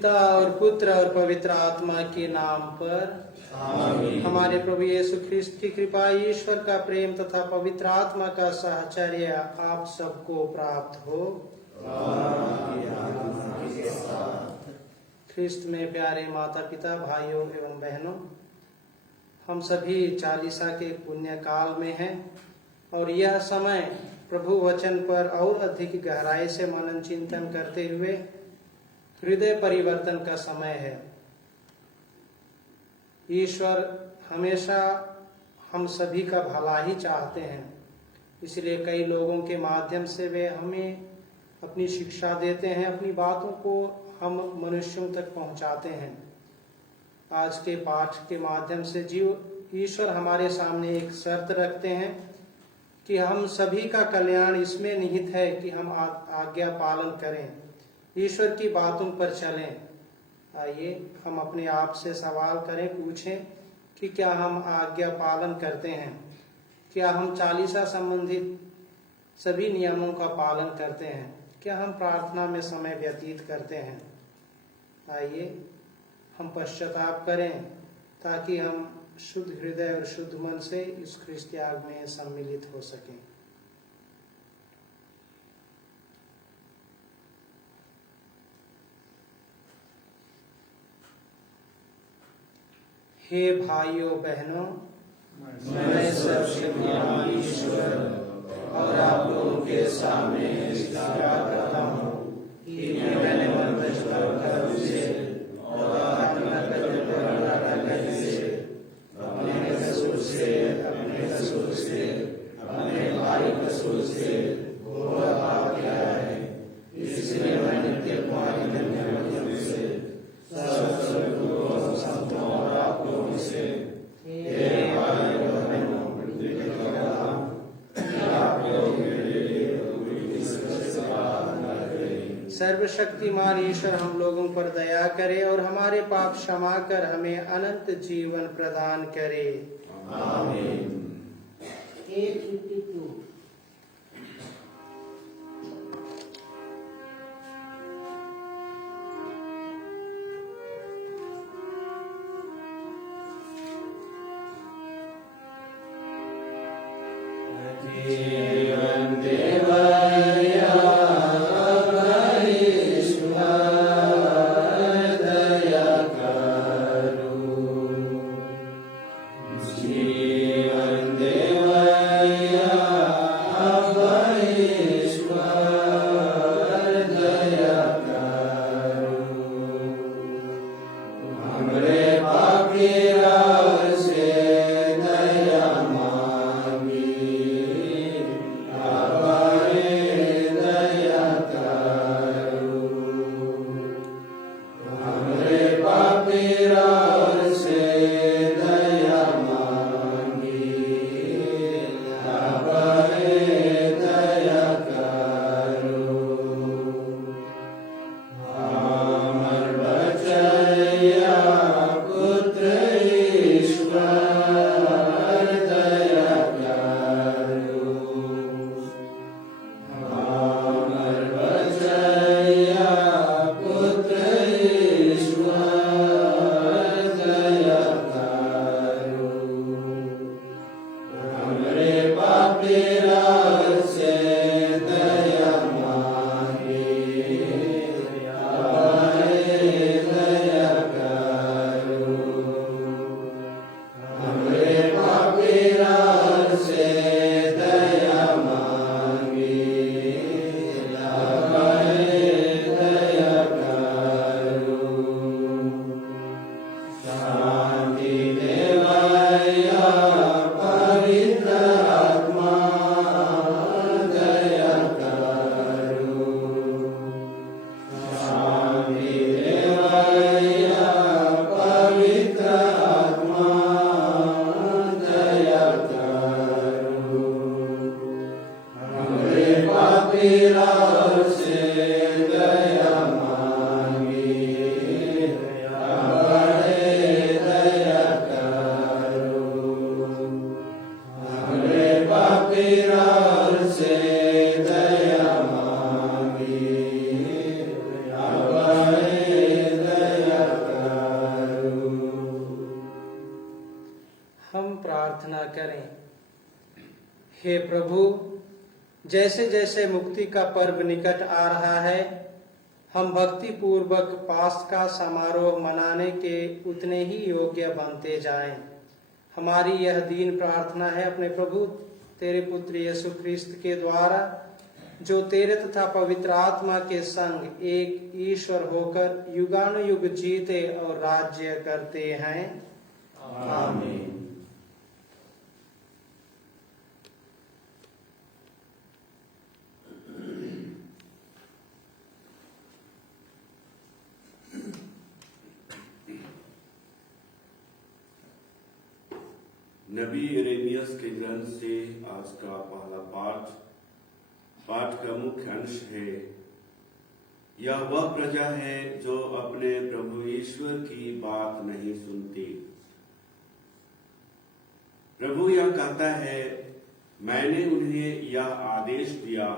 पिता और पुत्र और पवित्र आत्मा के नाम पर आमीन। हमारे प्रभु यीशु ख्रिस्त की कृपा, ईश्वर का प्रेम तथा पवित्र आत्मा का साहचर्य आप सबको प्राप्त हो। ख्रिस्त में प्यारे माता पिता, भाइयों एवं बहनों, हम सभी चालीसा के पुण्य काल में हैं और यह समय प्रभु वचन पर और अधिक गहराई से मनन चिंतन करते हुए हृदय परिवर्तन का समय है। ईश्वर हमेशा हम सभी का भला ही चाहते हैं, इसलिए कई लोगों के माध्यम से वे हमें अपनी शिक्षा देते हैं, अपनी बातों को हम मनुष्यों तक पहुंचाते हैं। आज के पाठ के माध्यम से ईश्वर हमारे सामने एक शर्त रखते हैं कि हम सभी का कल्याण इसमें निहित है कि हम आज्ञा पालन करें, ईश्वर की बातों पर चलें। आइए हम अपने आप से सवाल करें, पूछें कि क्या हम आज्ञा पालन करते हैं, क्या हम चालीसा संबंधित सभी नियमों का पालन करते हैं, क्या हम प्रार्थना में समय व्यतीत करते हैं। आइए हम पश्चाताप करें ताकि हम शुद्ध हृदय और शुद्ध मन से इस ख्रिस्त याग में सम्मिलित हो सकें। हे भाइयों बहनों, मैं सर्वशक्तिमान ईश्वर और आप लोगों के सामने स्वीकार करता हूँ कि मैंने मन कर्म से और आत्मा करने से, अपने कसूर से, अपने भाई कसूर से घोर पाप किया है। इसलिए मैं नित्य तुम्हारी धन्यवाद से सब गुरुओं, संतों और आप लोगों से हे भाइयों बहनों, आप लोग मेरे लिए सर्वशक्तिमान ईश्वर हम लोगों पर दया करे और हमारे पाप क्षमा कर हमें अनंत जीवन प्रदान करे। आमीन। जीवन देवया हे प्रभु, जैसे जैसे मुक्ति का पर्व निकट आ रहा है, हम भक्ति पूर्वक पास्का समारोह मनाने के उतने ही योग्य बनते जाएं। हमारी यह दीन प्रार्थना है अपने प्रभु तेरे पुत्र यीशु ख्रिस्त के द्वारा, जो तेरे तथा पवित्र आत्मा के संग एक ईश्वर होकर युगानुयुग जीते और राज्य करते हैं। आमीन। नबी यिर्मयाह के ग्रंथ से आज का पहला पाठ का मुख्य अंश है। यह वह प्रजा है जो अपने प्रभु ईश्वर की बात नहीं सुनती। प्रभु यह कहता है, मैंने उन्हें यह आदेश दिया,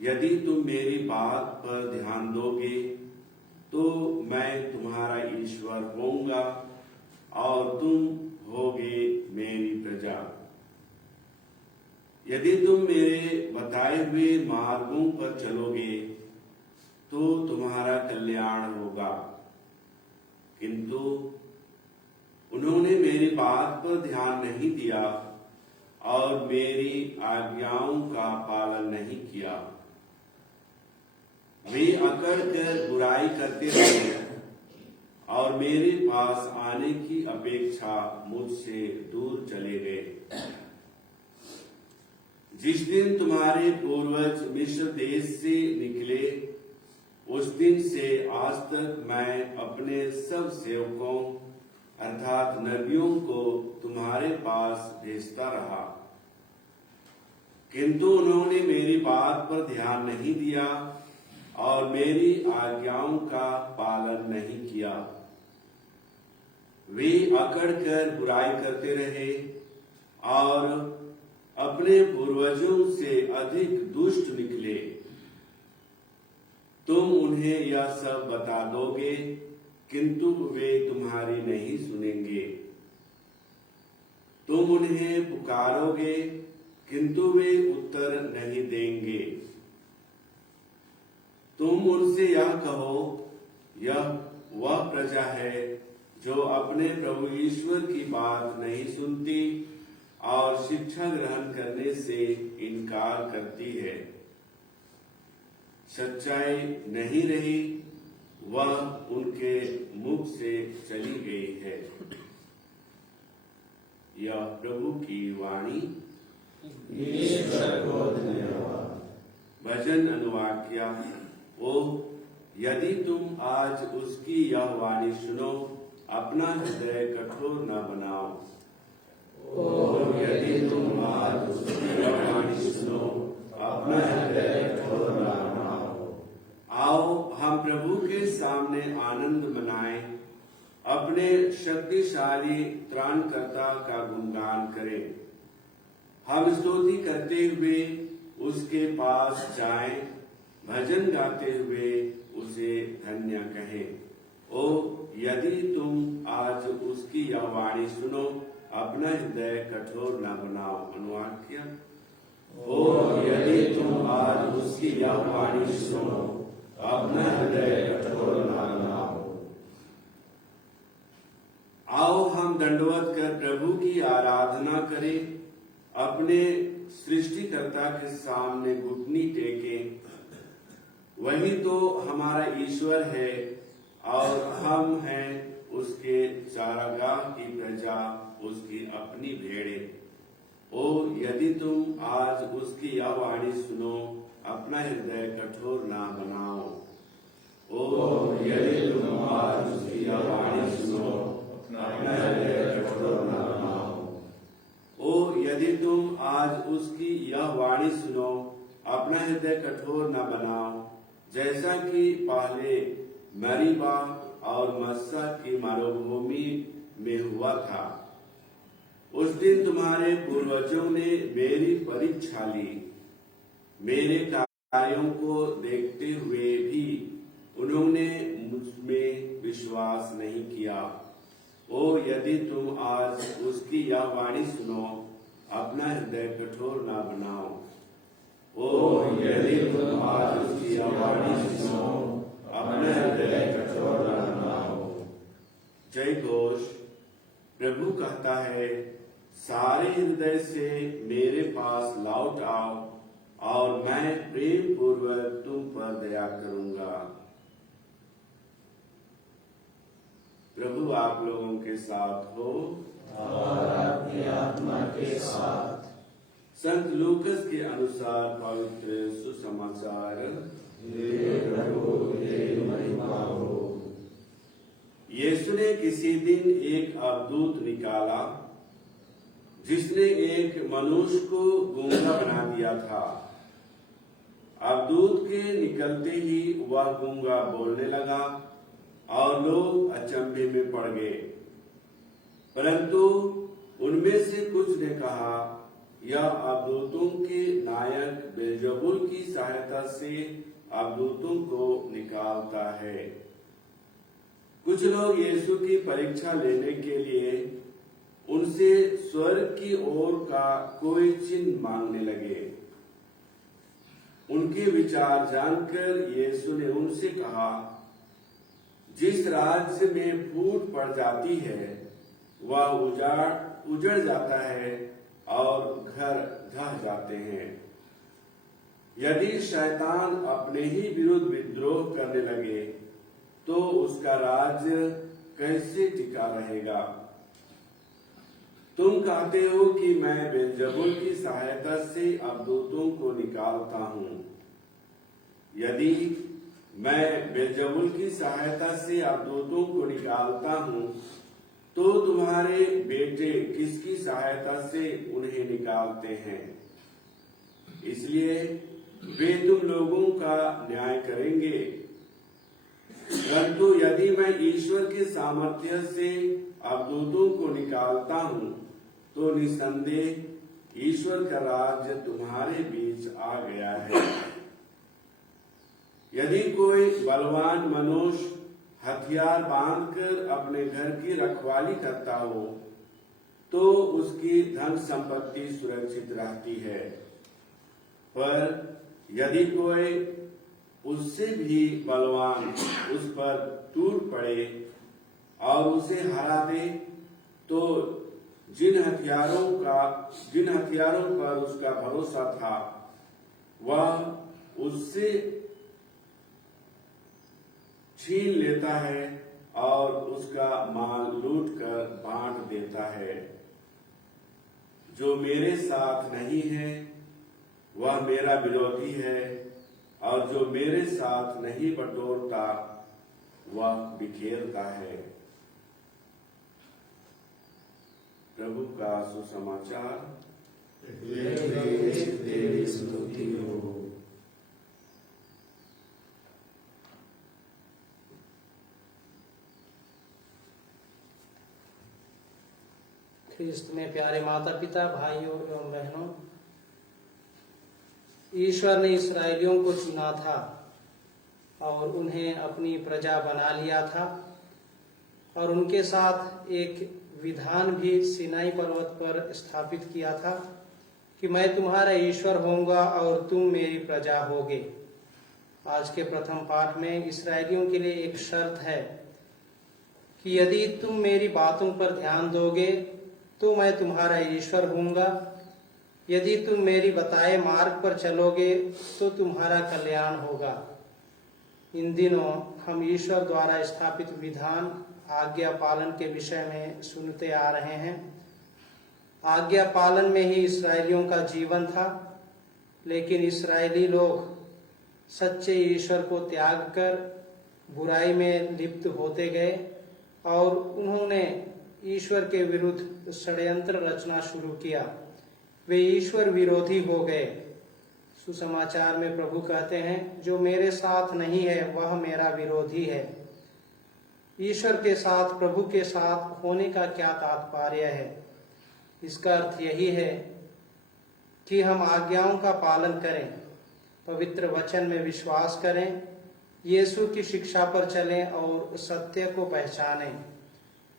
यदि तुम मेरी बात पर ध्यान दोगे तो मैं तुम्हारा ईश्वर होऊंगा और तुम होगे मेरी प्रजा। यदि तुम मेरे बताए हुए मार्गों पर चलोगे तो तुम्हारा कल्याण होगा। किंतु उन्होंने मेरी बात पर ध्यान नहीं दिया और मेरी आज्ञाओं का पालन नहीं किया। वे अकड़ कर बुराई करते रहे और मेरे पास आने की अपेक्षा मुझसे दूर चले गए। जिस दिन तुम्हारे पूर्वज मिस्र देश से निकले, उस दिन से आज तक मैं अपने सब सेवकों अर्थात नबियों को तुम्हारे पास भेजता रहा, किंतु उन्होंने मेरी बात पर ध्यान नहीं दिया और मेरी आज्ञाओं का पालन नहीं किया। वे अकड़ कर बुराई करते रहे और अपने पूर्वजों से अधिक दुष्ट निकले। तुम उन्हें यह सब बता दोगे, किंतु वे तुम्हारी नहीं सुनेंगे। तुम उन्हें पुकारोगे, किंतु वे उत्तर नहीं देंगे। तुम उनसे यह कहो, यह वह प्रजा है जो अपने प्रभु ईश्वर की बात नहीं सुनती और शिक्षा ग्रहण करने से इनकार करती है। सच्चाई नहीं रही, वह उनके मुख से चली गई है। यह प्रभु की वाणी। भजन अनुवाक्या। ओ यदि तुम आज उसकी यह वाणी सुनो, अपना हृदय कठोर न बनाओ। ओ यदि तुम आज उसकी यह वाणी सुनो, अपना हृदय कठोर न बनाओ। आओ हम प्रभु के सामने आनंद मनाएं, अपने शक्तिशाली त्राणकर्ता का गुणगान करें। हम स्तुति करते हुए उसके पास जाएं, भजन गाते हुए उसे धन्य कहें। ओ यदि तुम आज उसकी यह वाणी सुनो, अपना हृदय कठोर न बनाओ। अनुवाद किया। ओ यदि तुम आज उसकी यह वाणी सुनो, अपना हृदय कठोर न बनाओ। आओ हम दंडवत कर प्रभु की आराधना करें, अपने सृष्टिकर्ता के सामने घुटनी टेकें। वही तो हमारा ईश्वर है और हम हैं उसके चारागाह की प्रजा, उसकी अपनी भेड़ें। ओ यदि तुम आज उसकी यह वाणी सुनो, अपना हृदय कठोर ना बनाओ। ओ यदि तुम आज उसकी यह वाणी सुनो, अपना हृदय कठोर ना बनाओ। ओ यदि तुम आज उसकी यह वाणी सुनो, अपना हृदय कठोर न बनाओ, जैसा कि पहले मरीबा और मस्सा की मरुभूमि में हुआ था। उस दिन तुम्हारे पूर्वजों ने मेरी परीक्षा ली, मेरे कार्यों को देखते हुए भी उन्होंने मुझमें विश्वास नहीं किया। ओ यदि तुम आज उसकी यह वाणी सुनो, अपना हृदय कठोर ना बनाओ। ओ यदि तुम आज उसकी आवाज़ सुनो, अपना हृदय कठोर ना बनाओ। जय घोष। प्रभु कहता है, सारे हृदय से मेरे पास लौट आओ और मैं प्रेम पूर्वक तुम पर दया करूंगा। प्रभु आप लोगों के साथ हो और आपकी आत्मा के साथ। संत लूकस के अनुसार पवित्र सुसमाचार। यीशु ने किसी दिन एक अवधूत निकाला जिसने एक मनुष्य को गूंगा बना दिया था। अवधूत के निकलते ही वह गूंगा बोलने लगा और लोग अचंभे में पड़ गए। परंतु उनमें से कुछ ने कहा, यह अवधूतों के नायक बेलजबूल की सहायता से अवधूतों को निकालता है। कुछ लोग यीशु की परीक्षा लेने के लिए उनसे स्वर्ग की ओर का कोई चिन्ह मांगने लगे। उनके विचार जानकर यीशु ने उनसे कहा, जिस राज्य में फूट पड़ जाती है वह उजड़ जाता है और घर ढह जाते हैं। यदि शैतान अपने ही विरुद्ध विद्रोह करने लगे तो उसका राज्य कैसे टिका रहेगा। तुम कहते हो कि मैं बेलजबूल की सहायता से अवधूतों को निकालता हूँ। यदि मैं बेलजबूल की सहायता से अवधूतों को निकालता हूँ तो तुम्हारे बेटे किसकी सहायता से उन्हें निकालते हैं? इसलिए वे तुम लोगों का न्याय करेंगे। परंतु यदि मैं ईश्वर के सामर्थ्य से अवधूतों को निकालता हूँ तो निसंदेह ईश्वर का राज्य तुम्हारे बीच आ गया है। यदि कोई बलवान मनुष्य हथियार बांधकर अपने घर की रखवाली करता हो तो उसकी धन संपत्ति सुरक्षित रहती है। पर यदि कोई उससे भी बलवान उस पर टूट पड़े और उसे हरा दे तो जिन हथियारों पर उसका भरोसा था वह उससे छीन लेता है और उसका माल लूटकर बांट देता है। जो मेरे साथ नहीं है वह मेरा विरोधी है और जो मेरे साथ नहीं बटोरता वह बिखेरता है। प्रभु का सुसमाचार। तेरी स्तुति हो। ख्रिस्त में प्यारे माता पिता, भाइयों एवं बहनों, ईश्वर ने इस्राएलियों को चुना था और उन्हें अपनी प्रजा बना लिया था और उनके साथ एक विधान भी सीनाई पर्वत पर स्थापित किया था कि मैं तुम्हारा ईश्वर होऊंगा और तुम मेरी प्रजा होगे। आज के प्रथम पाठ में इस्राएलियों के लिए एक शर्त है कि यदि तुम मेरी बातों पर ध्यान दोगे तो मैं तुम्हारा ईश्वर होऊंगा। यदि तुम मेरी बताए मार्ग पर चलोगे तो तुम्हारा कल्याण होगा। इन दिनों हम ईश्वर द्वारा स्थापित विधान आज्ञा पालन के विषय में सुनते आ रहे हैं। आज्ञा पालन में ही इस्राएलियों का जीवन था, लेकिन इस्राएली लोग सच्चे ईश्वर को त्याग कर बुराई में लिप्त होते गए और उन्होंने ईश्वर के विरुद्ध षड्यंत्र रचना शुरू किया। वे ईश्वर विरोधी हो गए। सुसमाचार में प्रभु कहते हैं, जो मेरे साथ नहीं है वह मेरा विरोधी है। ईश्वर के साथ, प्रभु के साथ होने का क्या तात्पर्य है? इसका अर्थ यही है कि हम आज्ञाओं का पालन करें, पवित्र वचन में विश्वास करें, यीशु की शिक्षा पर चलें और सत्य को पहचानें।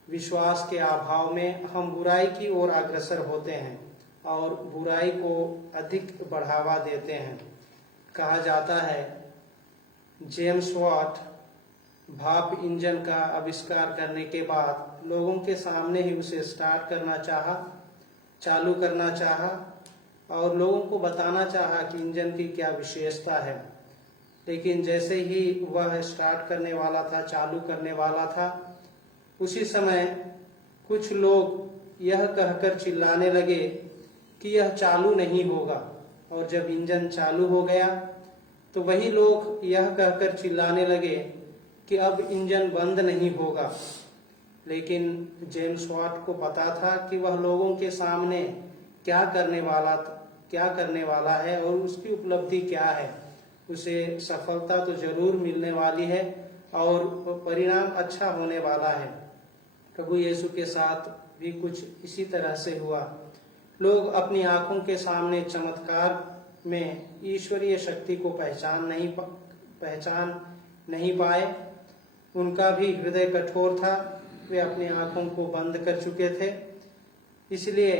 विश्वास के अभाव में हम बुराई की ओर अग्रसर होते हैं और बुराई को अधिक बढ़ावा देते हैं। कहा जाता है जेम्स वाट भाप इंजन का आविष्कार करने के बाद लोगों के सामने ही उसे चालू करना चाहा और लोगों को बताना चाहा कि इंजन की क्या विशेषता है। लेकिन जैसे ही वह स्टार्ट करने वाला था, चालू करने वाला था, उसी समय कुछ लोग यह कहकर चिल्लाने लगे कि यह चालू नहीं होगा। और जब इंजन चालू हो गया तो वही लोग यह कहकर चिल्लाने लगे कि अब इंजन बंद नहीं होगा। लेकिन जेम्स वाट को पता था कि वह लोगों के सामने क्या करने वाला है और उसकी उपलब्धि क्या है। उसे सफलता तो जरूर मिलने वाली है और परिणाम अच्छा होने वाला है। प्रभु यीशु के साथ भी कुछ इसी तरह से हुआ। लोग अपनी आंखों के सामने चमत्कार में ईश्वरीय शक्ति को पहचान नहीं पाए। उनका भी हृदय कठोर था, वे अपनी आंखों को बंद कर चुके थे, इसलिए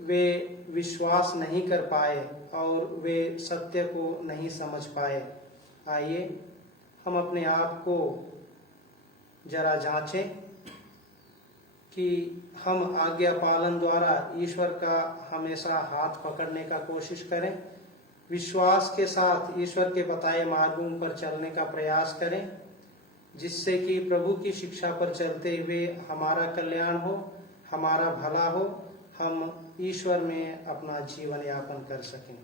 वे विश्वास नहीं कर पाए और वे सत्य को नहीं समझ पाए। आइए हम अपने आप को जरा जांचें कि हम आज्ञा पालन द्वारा ईश्वर का हमेशा हाथ पकड़ने का कोशिश करें, विश्वास के साथ ईश्वर के बताए मार्गों पर चलने का प्रयास करें, जिससे कि प्रभु की शिक्षा पर चलते हुए हमारा कल्याण हो, हमारा भला हो, हम ईश्वर में अपना जीवन यापन कर सकें।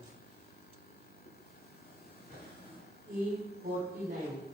E49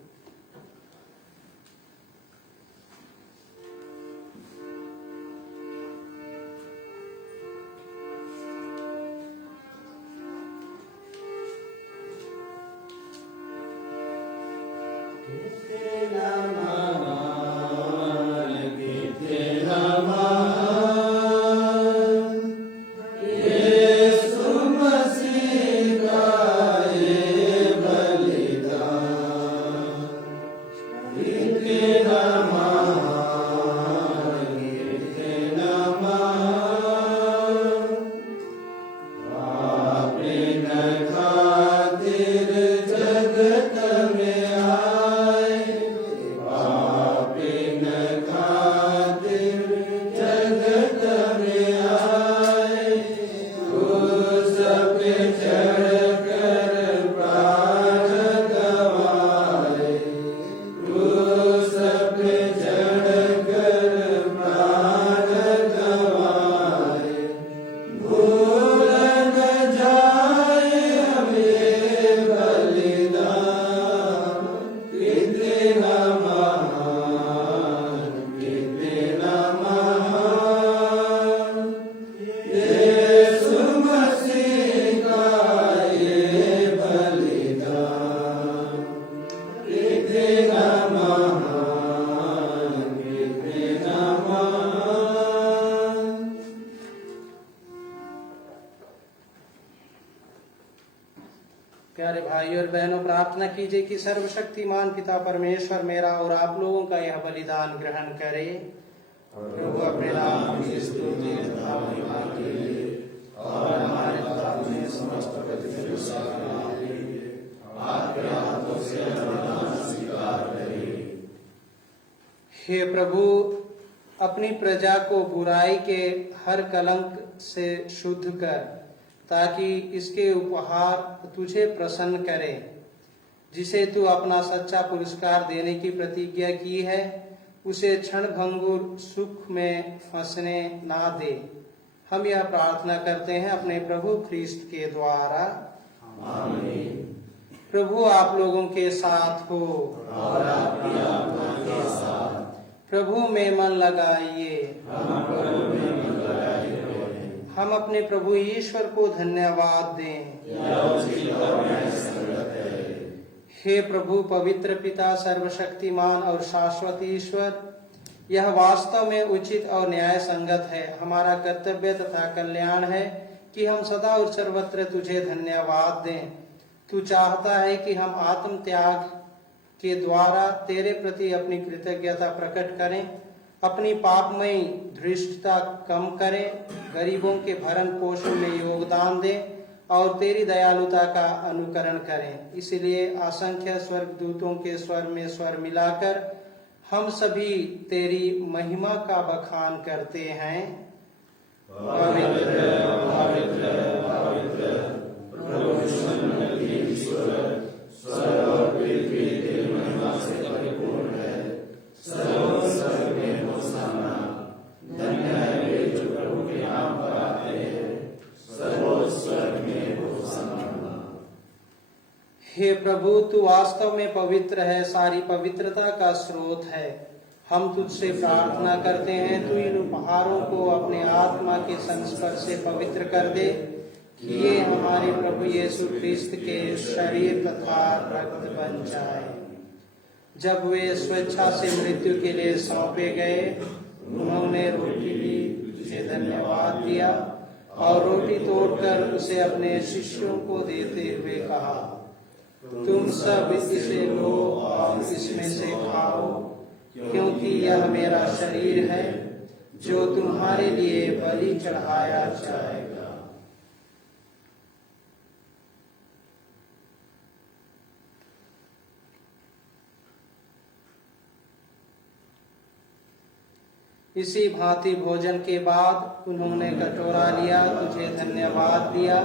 प्यारे भाई और बहनों, प्रार्थना कीजिए कि सर्वशक्तिमान पिता परमेश्वर मेरा और आप लोगों का यह बलिदान ग्रहण करे। प्रभु अपने नाम की स्तुति तथा महिमा के लिए और हमारे अपने समस्त पवित्र के लिए आपके हाथों से बलिदान स्वीकार करे। हे प्रभु, अपनी प्रजा को बुराई के हर कलंक से शुद्ध कर, ताकि इसके उपहार तुझे प्रसन्न करे, जिसे तू अपना सच्चा पुरस्कार देने की प्रतिज्ञा की है, उसे क्षण भंगुर सुख में फंसने ना दे। हम यह प्रार्थना करते हैं अपने प्रभु ख्रीस्त के द्वारा, आमीन। प्रभु आप लोगों के साथ हो और आपकी आत्मा के साथ। प्रभु में मन लगाइए, हम अपने प्रभु ईश्वर को धन्यवाद दें। हे प्रभु पवित्र पिता, सर्वशक्तिमान और शाश्वत ईश्वर, यह वास्तव में उचित और न्याय संगत है, हमारा कर्तव्य तथा कल्याण है कि हम सदा और सर्वत्र तुझे धन्यवाद दें। तू चाहता है कि हम आत्म त्याग के द्वारा तेरे प्रति अपनी कृतज्ञता प्रकट करें अपनी पापमयी धृष्टता कम करे, गरीबों के भरण पोषण में योगदान दे और तेरी दयालुता का अनुकरण करें। इसलिए असंख्य स्वर्गदूतों के स्वर में स्वर मिलाकर हम सभी तेरी महिमा का बखान करते हैं। पवित्र पवित्र पवित्र प्रभु विश्वमंडल की ईश्वर, स्वर्ग और पृथ्वी तेरी महिमा से परिपूर्ण है। सर्व स्वर्ग में होशाना, धन्य है वे जो प्रभु के नाम पर आते हैं, सर्वोच्च स्वर्ग में होशाना। हे प्रभु, तू वास्तव में पवित्र है, सारी पवित्रता का स्रोत है। हम तुझसे प्रार्थना करते हैं, तू इन उपहारों को अपने आत्मा के संस्पर्श से पवित्र कर दे कि ये हमारे प्रभु यीशु ख्रिस्त के शरीर तथा रक्त बन जाए। जब वे स्वेच्छा से मृत्यु के लिए सौंपे गए, उन्होंने रोटी ली, तुझे धन्यवाद दिया और रोटी तोड़कर उसे अपने शिष्यों को देते हुए कहा, तुम सब इसे लो और इसमें से खाओ, क्योंकि यह मेरा शरीर है जो तुम्हारे लिए बलि चढ़ाया जाएगा। इसी भांति भोजन के बाद उन्होंने कटोरा लिया, तुझे धन्यवाद दिया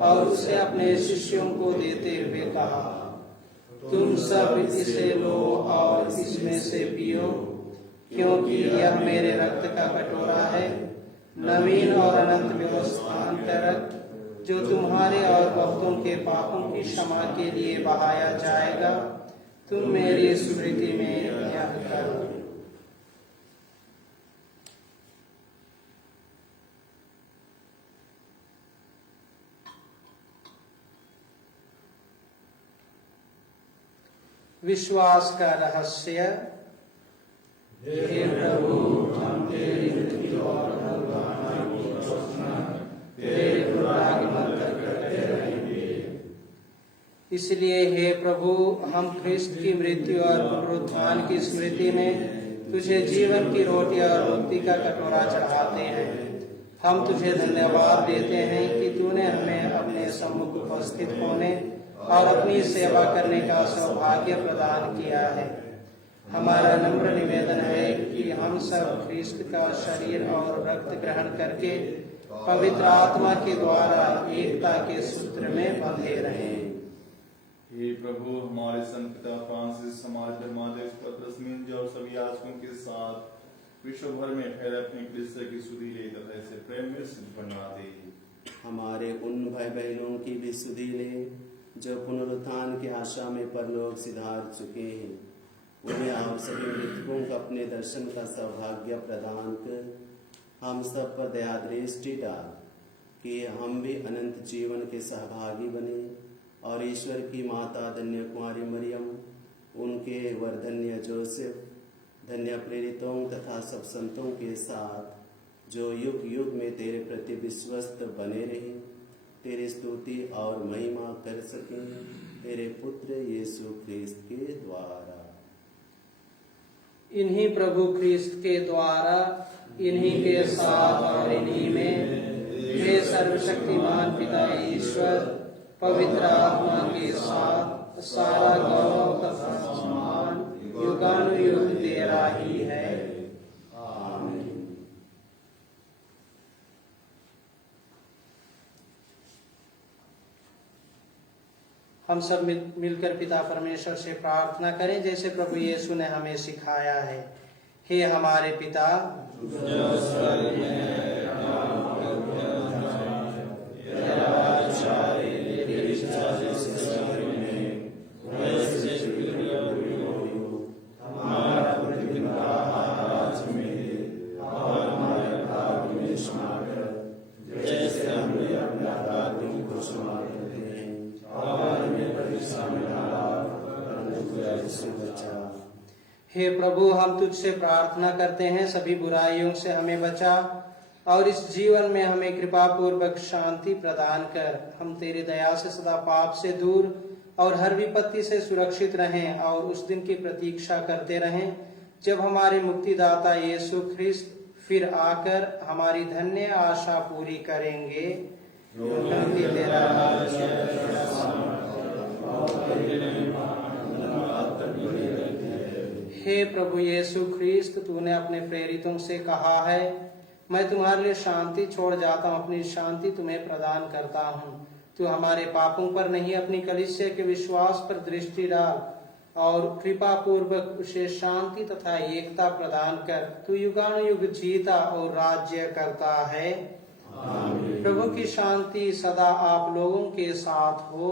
और उसे अपने शिष्यों को देते हुए कहा, तुम सब इसे लो और इसमें से पियो, क्योंकि यह मेरे रक्त का कटोरा है, नवीन और अनंत व्यवस्थान का रक्त, जो तुम्हारे और बहुतों के पापों की क्षमा के लिए बहाया जाएगा। तुम मेरी स्मृति में यह करो। विश्वास का रहस्य। हे प्रभु, हम तेरी मृत्यु और पुनरुत्थान की घोषणा तेरे पुनरागमन तक करते रहेंगे। इसलिए हे प्रभु, हम ख्रिस्त की मृत्यु और पुनरुत्थान की स्मृति में तुझे जीवन की रोटी और मुक्ति का कटोरा चढ़ाते हैं। हम तुझे धन्यवाद देते हैं कि तूने हमें अपने सम्मुख उपस्थित होने और अपनी सेवा करने का सौभाग्य प्रदान किया है। हमारा नम्र निवेदन है कि हम सब ख्रिस्त का शरीर और रक्त ग्रहण करके पवित्र आत्मा के द्वारा एकता के सूत्र में बंधे रहें। हे प्रभु, हमारे संत पिता फ्रांसिस, हमारे धर्माध्यक्ष पत्रस्मिंज और सभी याजकों के साथ विश्व भर में फैले अपने कलीसिया की सुधि ले तथा इसे प्रेम में सिद्ध बना दे। हमारे उन भाई बहनों की भी सुधि ले जो पुनरुत्थान की आशा में परलोक सिधार चुके हैं, उन्हें आप सभी मृतकों को अपने दर्शन का सौभाग्य प्रदान कर हम सब पर दया दृष्टि डाल कि हम भी अनंत जीवन के सहभागी बने और ईश्वर की माता धन्य कुमारी मरियम, उनके वरधन्य जोसेफ, धन्य प्रेरितों तथा सब संतों के साथ जो युग युग में तेरे प्रति विश्वस्त बने रहे, तेरी स्तुति और महिमा कर सकें, तेरे पुत्र यीशु ख्रिस्त के द्वारा। इन्हीं प्रभु ख्रिस्त के द्वारा, इन्हीं के साथ और इन्हीं में हे सर्वशक्तिमान पिता ईश्वर, पवित्र आत्मा के साथ सारा गौरव तथा सम्मान युगानुयुग तेरा ही है। आमीन। हम सब मिलकर पिता परमेश्वर से प्रार्थना करें जैसे प्रभु यीशु ने हमें सिखाया है। हे हमारे पिता, हे प्रभु, हम तुझसे प्रार्थना करते हैं, सभी बुराइयों से हमें बचा और इस जीवन में हमें कृपा पूर्वक शांति प्रदान कर। हम तेरी दया से सदा पाप से दूर और हर विपत्ति से सुरक्षित रहें और उस दिन की प्रतीक्षा करते रहें जब हमारे मुक्तिदाता यीशु ख्रिस्त फिर आकर हमारी धन्य आशा पूरी करेंगे, क्योंकि तेरा राज्य हे प्रभु यीशु ख्रिस्त, तूने अपने प्रेरितों से कहा है, मैं तुम्हारे लिए शांति छोड़ जाता हूँ, अपनी शांति तुम्हें प्रदान करता हूँ। तू हमारे पापों पर नहीं, अपनी कलीसिया के विश्वास पर दृष्टि डाल और कृपा पूर्वक उसे शांति तथा एकता प्रदान कर। तू युगानुयुग जीता और राज्य करता है। प्रभु की शांति सदा आप लोगों के साथ हो।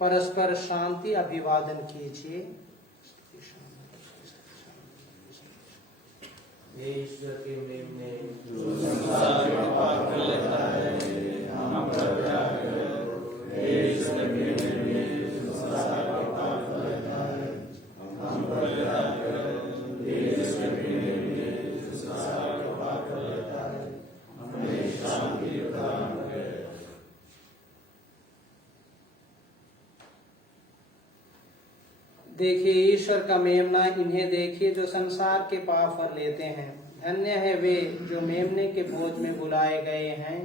परस्पर शांति अभिवादन कीजिए। ईश्वर के मेमने जो संसार के पाप कर लेता है, हम पर दया कर। ईश्वर के मेमने जो संसार के पाप कर लेता है, हम पर दया कर। ईश्वर के मेमने जो संसार के पाप कर लेता है, हमें शांति प्रदान कर। देखिए ईश्वर का मेमना, इन्हें देखिए जो संसार के पाप भर लेते हैं। धन्य है वे जो मेमने के बोझ में बुलाए गए हैं।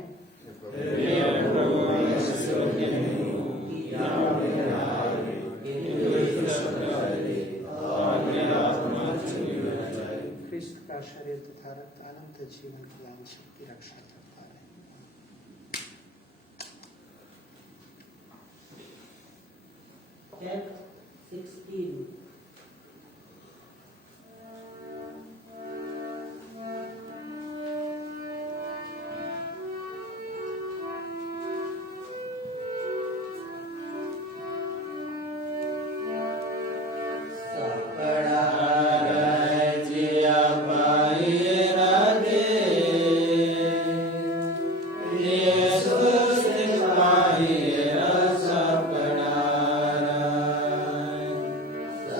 ख्रिस्त का शरीर तथा रक्त अनंत जीवन की शक्ति रक्षा करता है। Text 16. Sa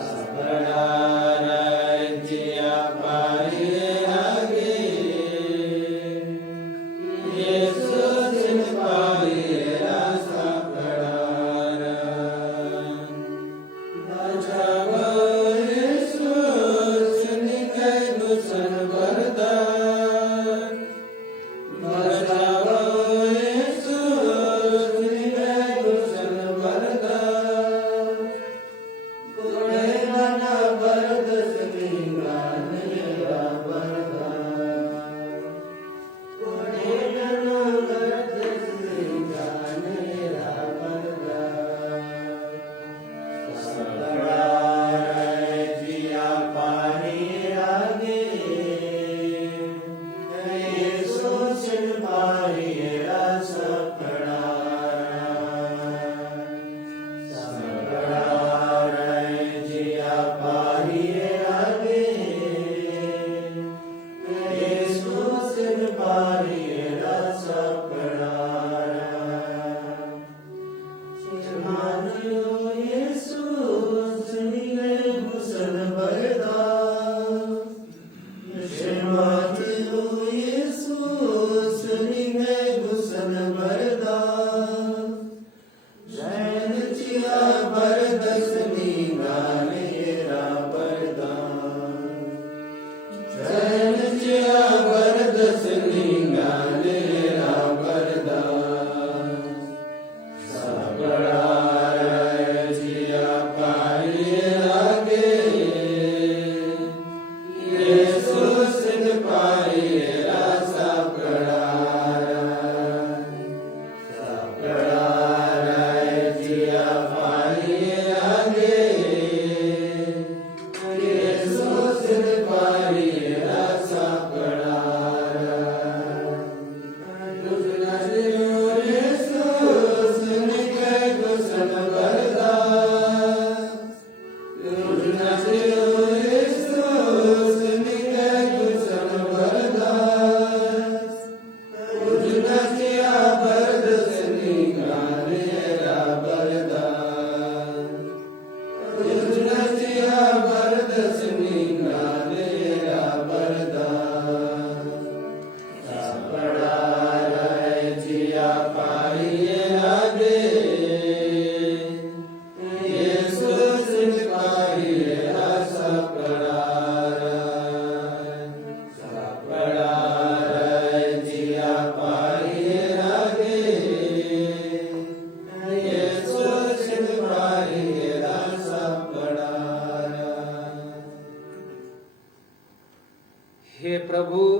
प्रभु,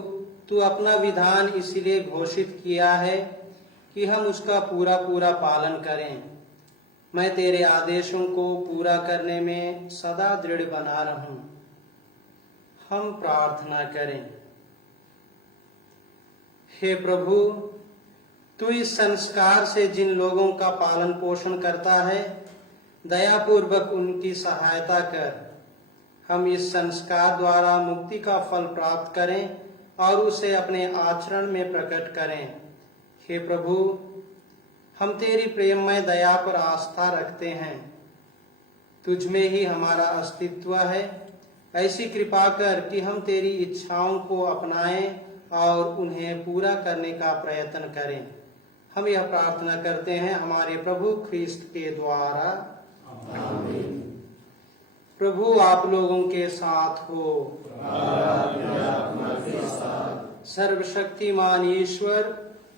तू अपना विधान इसलिए घोषित किया है कि हम उसका पूरा पूरा पालन करें। मैं तेरे आदेशों को पूरा करने में सदा दृढ़ बना रहूं। हम प्रार्थना करें। हे प्रभु, तू इस संस्कार से जिन लोगों का पालन पोषण करता है, दयापूर्वक उनकी सहायता कर। हम इस संस्कार द्वारा मुक्ति का फल प्राप्त करें और उसे अपने आचरण में प्रकट करें। हे प्रभु, हम तेरी प्रेममय दया पर आस्था रखते हैं। तुझ में ही हमारा अस्तित्व है। ऐसी कृपा कर कि हम तेरी इच्छाओं को अपनाएं और उन्हें पूरा करने का प्रयत्न करें। हम यह प्रार्थना करते हैं हमारे प्रभु ख्रीस्त के द्वारा। आमीन। प्रभु आप लोगों के साथ हो। सर्वशक्तिमान ईश्वर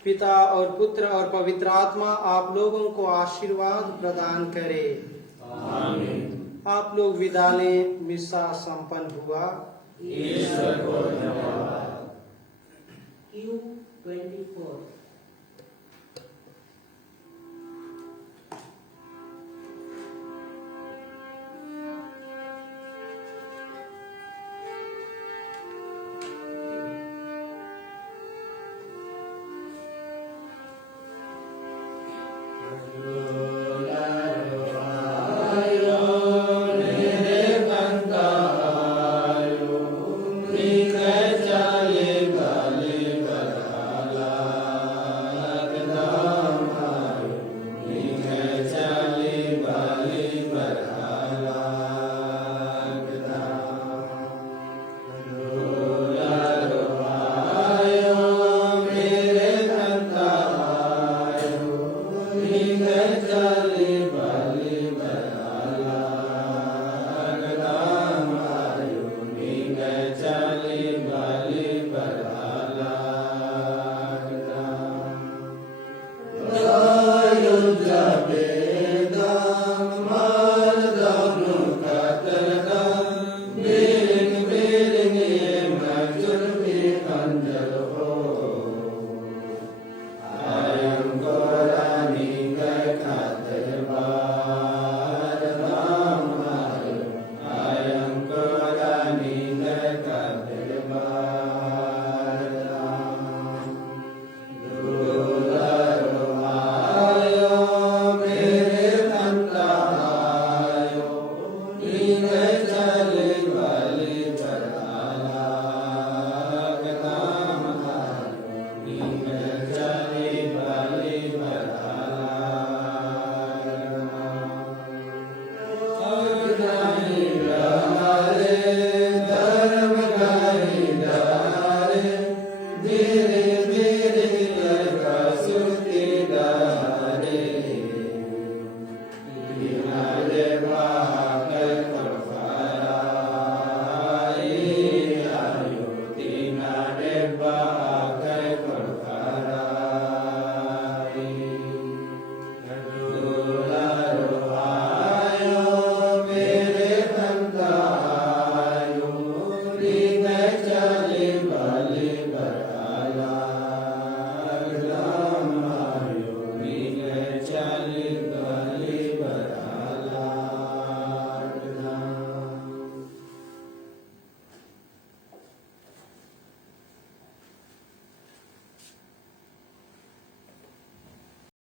पिता और पुत्र और पवित्र आत्मा आप लोगों को आशीर्वाद प्रदान करे। आमीन। आप लोग विदा लें। मिसा संपन्न हुआ। ईश्वर को धन्यवाद। Q24